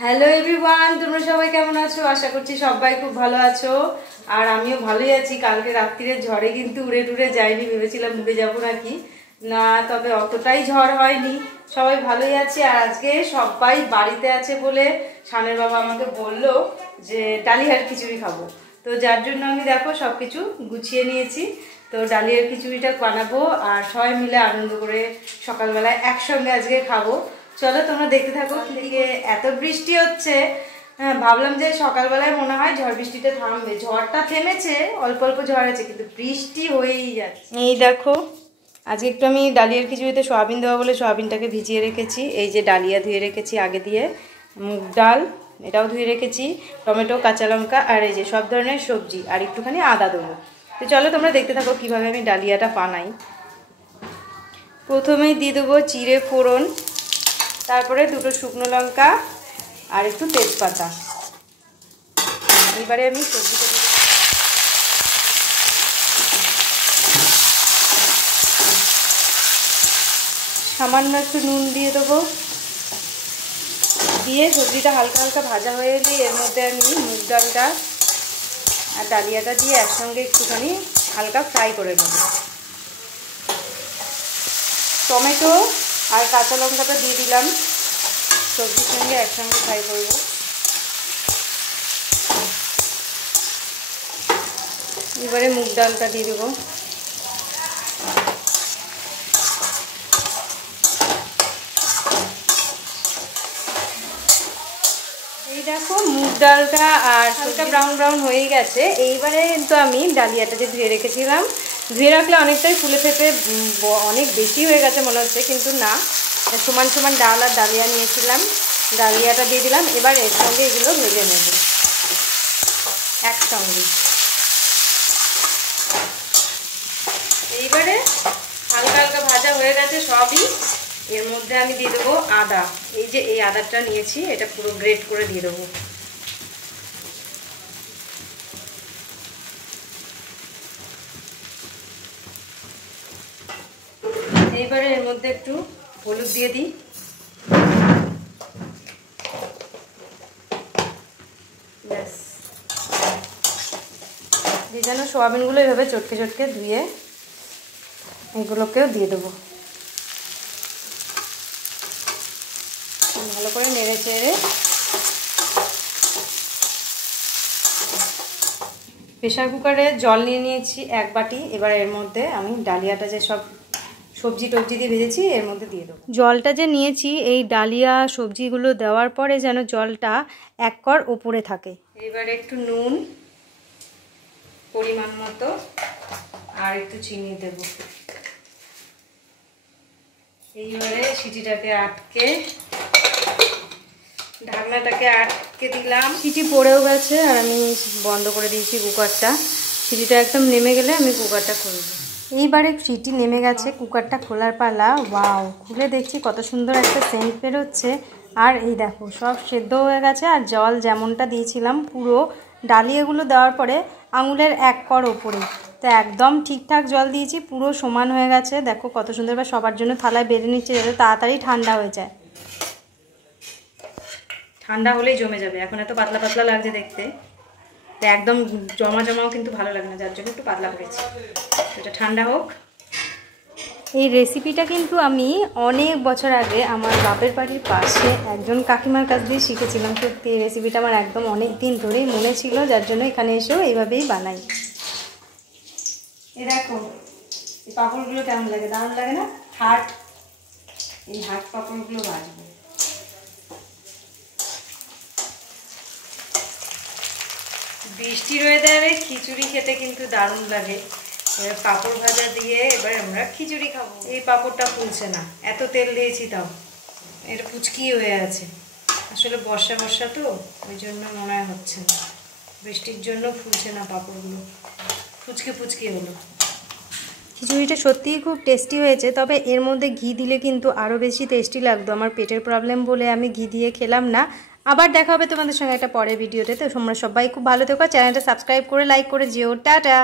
Hello everyone, তোমরা সবাই কেমন আছো? আশা করছি সবাই খুব ভালো আছো। আর আমিও ভালোই আছি। কালকে রাত্রিরে ঝড়ে কিন্তু উড়ে টুড়ে যাইনি, ভেবেছিলাম উড়ে যাবো নাকি না, তবে অতটাই ঝড় হয়নি, সবাই ভালোই আছে। আর আজকে সবাই বাড়িতে আছে বলে সানের বাবা আমাকে বললো যে ডালিয়ার খিচুড়ি খাবো, তো যার জন্য আমি দেখো সব কিছু গুছিয়ে নিয়েছি। তো ডালিয়ার খিচুড়িটা বানাবো আর সবাই মিলে আনন্দ করে সকালবেলায় একসঙ্গে আজকে খাবো। চলো তোমরা দেখতে থাকো। দিকে এত বৃষ্টি হচ্ছে, হ্যাঁ ভাবলাম যে সকালবেলায় মনে হয় ঝড় বৃষ্টিটা থামবে, ঝড়টা থেমেছে, অল্প অল্প ঝড় আছে কিন্তু বৃষ্টি হয়েই যাচ্ছে। এই দেখো আজকে একটু আমি ডালিয়ার খিচুড়িতে সয়াবিন দেওয়া বলে সয়াবিনটাকে ভিজিয়ে রেখেছি। এই যে ডালিয়া ধুয়ে রেখেছি আগে দিয়ে, মুগ ডাল এটাও ধুয়ে রেখেছি, টমেটো কাঁচা লঙ্কা আর এই যে সব ধরনের সবজি আর একটুখানি আদা দেবো। তো চলো তোমরা দেখতে থাকো কীভাবে আমি ডালিয়াটা বানাই। প্রথমেই দিয়ে দেবো জিরে ফোড়ন, তারপরে দুটো শুকনো লঙ্কা আর একটু তেজপাতা। এবারে আমি সবজিটা সামান্য একটু নুন দিয়ে দেবো, দিয়ে সবজিটা হালকা হালকা ভাজা হয়ে এলে এর মধ্যে আমি মুগ ডালটা আর ডালিয়াটা দিয়ে একসঙ্গে একটুখানি হালকা ফ্রাই করে নেব। টমেটো আর কাঁচা লঙ্কাটা দিয়ে দিলাম, সবজির সঙ্গে একসঙ্গে ফ্রাই করব। এবারে মুগ ডালটা দিয়ে দেবো। এই দেখো মুগ ডালটা আর হালকা ব্রাউন ব্রাউন হয়ে গেছে। এইবারে কিন্তু আমি ডালিয়াটা যে ধুয়ে রেখেছিলাম, ধুয়ে রাখলে অনেকটাই ফুলে ফেপে অনেক বেশি হয়ে গেছে মনে হচ্ছে, কিন্তু না, সমান সমান ডাল আর ডালিয়া নিয়েছিলাম, ডালিয়াটা দিয়ে দিলাম। এবার এর সঙ্গে এগুলো ভেজে নেব একসঙ্গে। এইবারে হালকা হালকা ভাজা হয়ে গেছে সবই, এর মধ্যে আমি দিয়ে দেবো আদা। এই যে এই আদাটা নিয়েছি, এটা পুরো গ্রেট করে দিয়ে দেবো। এইবারে এর মধ্যে একটু হলুদ দিয়ে দিই, ব্যাস। দিয়ে যেন সোয়াবিনগুলো এভাবে চটকে চটকে ধুয়ে এগুলোকেও দিয়ে দেবো। ভালো করে নেড়ে চেড়ে প্রেশার কুকারে জল নিয়ে নিয়েছি 1 বাটি। এবার এর মধ্যে আমি ডালিয়াটা যে সব সবজি টবজি দিয়ে ভেজেছি এর মধ্যে দিয়ে দেবো। জলটা যে নিয়েছি এই ডালিয়া সবজিগুলো দেওয়ার পরে যেন জলটা 1 কর ওপরে থাকে। এবারে একটু নুন পরিমাণ মতো আর একটু চিনি দেব। এইবারে সিটিটাকে আটকে ঢাকনাটাকে আটকে দিলাম। সিটি পড়েও গেছে আর আমি বন্ধ করে দিয়েছি কুকারটা। সিটিটা একদম নেমে গেলে আমি কুকারটা খুলব। এইবারে সিটি নেমে গেছে, কুকারটা খোলার পালা। ওয়াও, খুলে দেখছি কত সুন্দর একটা সেন্ট বেরোচ্ছে। আর এই দেখো সব সেদ্ধ হয়ে গেছে আর জল যেমনটা দিয়েছিলাম পুরো ডালিয়াগুলো দেওয়ার পরে আঙুলের 1 কর ওপরে, তো একদম ঠিকঠাক জল দিয়েছি, পুরো সমান হয়ে গেছে। দেখো কত সুন্দর। বা সবার জন্য থালায় বেড়ে নিচ্ছে যাতে তাড়াতাড়ি ঠান্ডা হয়ে যায়। ঠান্ডা হলেই জমে যাবে, এখন এত পাতলা পাতলা লাগছে দেখতে, তো একদম জমা জমাও কিন্তু ভালো লাগে না, যার জন্য একটু পাতলা করেছি। এটা ঠান্ডা হোক। এই রেসিপিটা কিন্তু আমি অনেক বছর আগে আমার বাপের বাড়ির পাশে একজন কাকিমার কাছ দিয়ে শিখেছিলাম। সত্যি এই রেসিপিটা আমার একদম অনেক দিন ধরেই মনে ছিল, যার জন্য এখানে এসেও এইভাবেই বানাই। এই দেখো এই পাঁপড়গুলো কেমন লাগে, দারুণ লাগে না? হাট, এই হাট পাঁপড়গুলো ভাজবো। বৃষ্টির ওয়েদারে খিচুড়ি খেতে কিন্তু দারুণ লাগে। এবার পাঁপড় ভাজা দিয়ে এবার আমরা খিচুড়ি খাবো। এই পাঁপড়টা ফুলছে না, এত তেল দিয়েছি তাও এটা পুচকি হয়ে আছে। আসলে বর্ষা বর্ষা তো ওই জন্য মনে হয় হচ্ছে না, বৃষ্টির জন্য ফুলছে না পাঁপড়গুলো, ফুচকে ফুচকি হলো। খিচুড়িটা সত্যিই খুব টেস্টি হয়েছে, তবে এর মধ্যে ঘি দিলে কিন্তু আরও বেশি টেস্টি লাগতো। আমার পেটের প্রবলেম বলে আমি ঘি দিয়ে খেলাম না। আবার দেখা হবে তোমাদের সঙ্গে একটা পরের ভিডিওতে। তো তোমরা সবাই খুব ভালো থেকো, চ্যানেলটা সাবস্ক্রাইব করে লাইক করে যেও। টাটা।